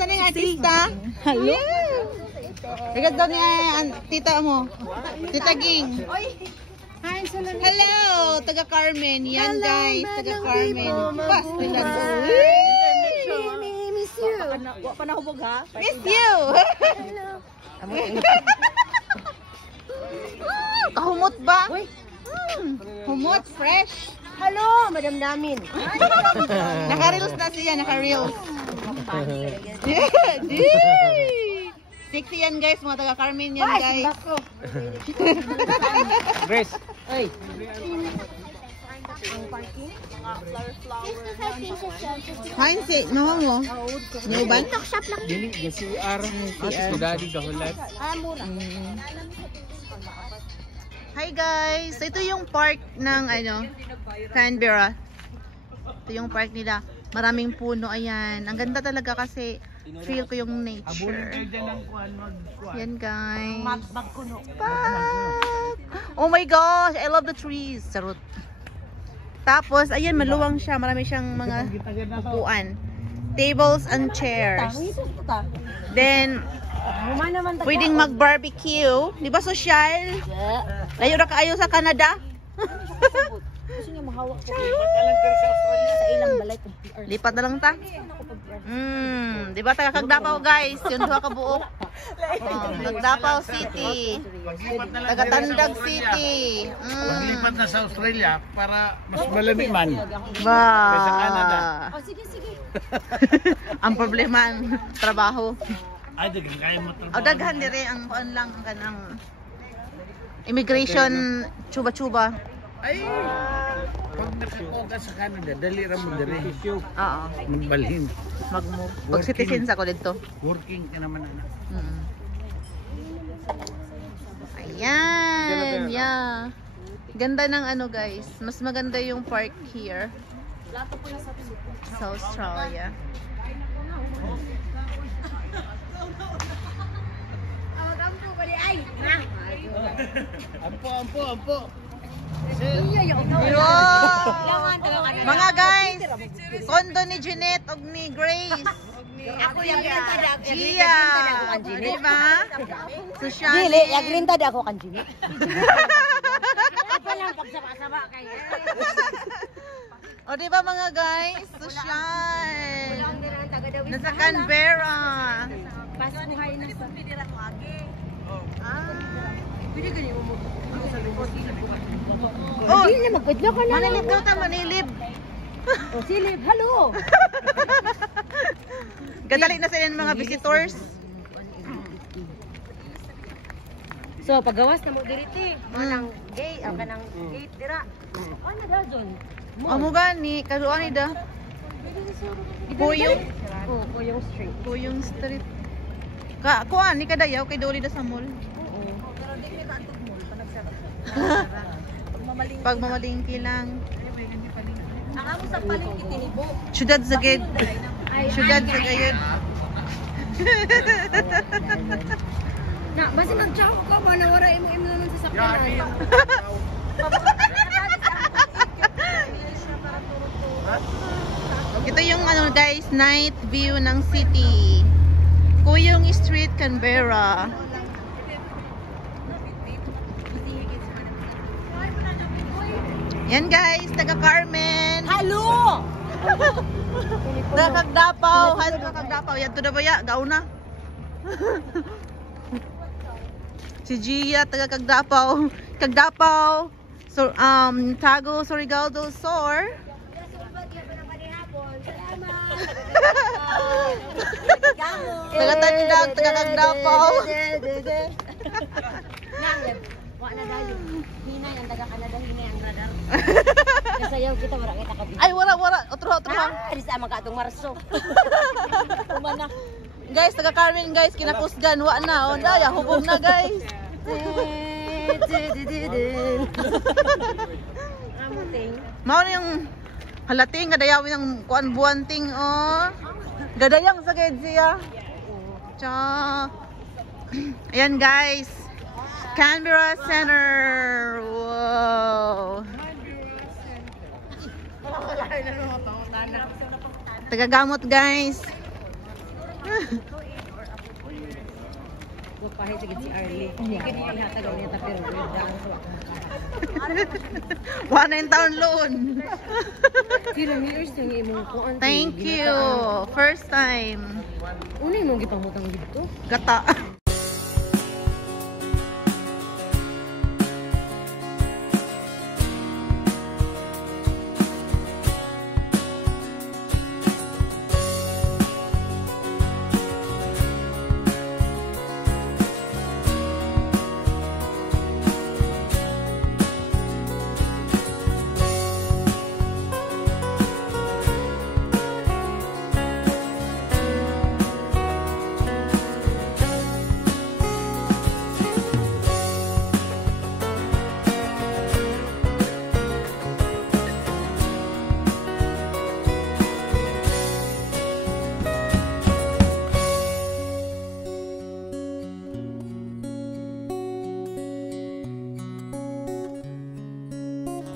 saan yung artista? Hello. Regards daw niya tita mo. Tita Ging. Hello, taga Carmen. Yan guys, taga Carmen. Pas nila doon. Miss you. Panahubog ha? Miss you. Kahumot ba? Humot, fresh. Hello, Madam Namin. Naka-reels na siya, naka-reels. Sexy yan guys, mga taga Carmen yan guys. Grace. Ay. Hindsight, nawa mo? Niuban? Dili, CR. As daddy kahulat. Hi guys! Ito yung park ng Canberra. Ito yung park nila. Maraming puno, ayan. Ang ganda talaga kasi feel ko yung nature. Yan guys. Oh my gosh! I love the trees. Sarot. Tapos, ayan, maluwang siya. Marami siyang mga upuan. Tables and chairs. Then, pwedeng mag-barbecue. Di ba social? Layo na kaayo sa Canada? Gusto niya mahawak ko. Sa ilang balay kong PR. Lipat na lang ta. Di ba taga Kagdapaw guys? Yung duha ka buok. Kagdapaw City. Taga Tandag City. Lipat na sa Australia para mas malamig man. Ba. Sa Canada. Oh, sige, sige. Ang problema, trabaho. Ay, daghan kayo mo trabaho. O daghan dire ang kuan lang ang kanang immigration chuba-chuba. Ay, pag nakakoga sa Canada, dali ra mo dire. Oo. Magbalhin. Mag-move. Pag citizens ako dito. Working ka naman anak. Ayan. Yeah. Ganda ng guys. Mas maganda yung park here. Sa Australia. Ampo. Mga guys, kondo ni Jeanette og ni Grace. Ako yung Gia. Diba? Socially. Dili, yagrinta di ako kanjini. Ako lang pagsama-sama kayo. O diba mga guys? Social. Nasa Canberra. Paskuhay na sa pidira ko agi. Pwede ganyan mo. Oh, hindi na magkudlo ka na. Manilib daw ta, manilib. Oh, silib. Hello. Gadali na sila ng mga visitors. So, paggawas na mo diriti. Manang gate, ang kanang gate dira. Ano daw dyan? Amo gani, kaduan ni da. Kuyong. Oh, Kuyong Street. Kuyong Street. Kuan ni kadayaw kay duli da sa mall. Oo. Pero di ni kaantog mo panagsara. Pag mamalingki lang. Ako sa palengke tinibo. Syudad sa gid. Syudad sa gayud. Na, basta nagtsaw ko ba na wala imo naman sa sakyanan. Ito yung guys, night view ng city. Kuyong Street, Canberra. Yan guys, taga Carmen. Hello. Taga Kagdapaw. Hi, taga Kagdapaw. Yan to na ba ya? Gauna. Si Gia, taga Kagdapaw. Kagdapaw. So, Tago, Surigao del Sur. Taga Tandag, taga Kagdapaw. Wa na dali. Hinay ang taga Canada, hinay ang radar. Kasayaw kita wala kita kabit. Ay, wala. Otro. Di sa mga katong Marso. Umana. Guys, taga Carmen guys, kinakusgan. Wa na. O, daya, hubog na guys. Mao na yung halating, gadayawin ng kuan buwanting, oh. Gadayang sa gid siya. Cha. Ayan guys. Canberra Center. Wow. Tagagamot guys. Magpahit sige si Arlie. Hindi ka niya ihatag ang niya pero daan ko. 1 taon loan. Sino years yung imong kuan? Thank you. First time. Una imong gipamutang dito. Gata.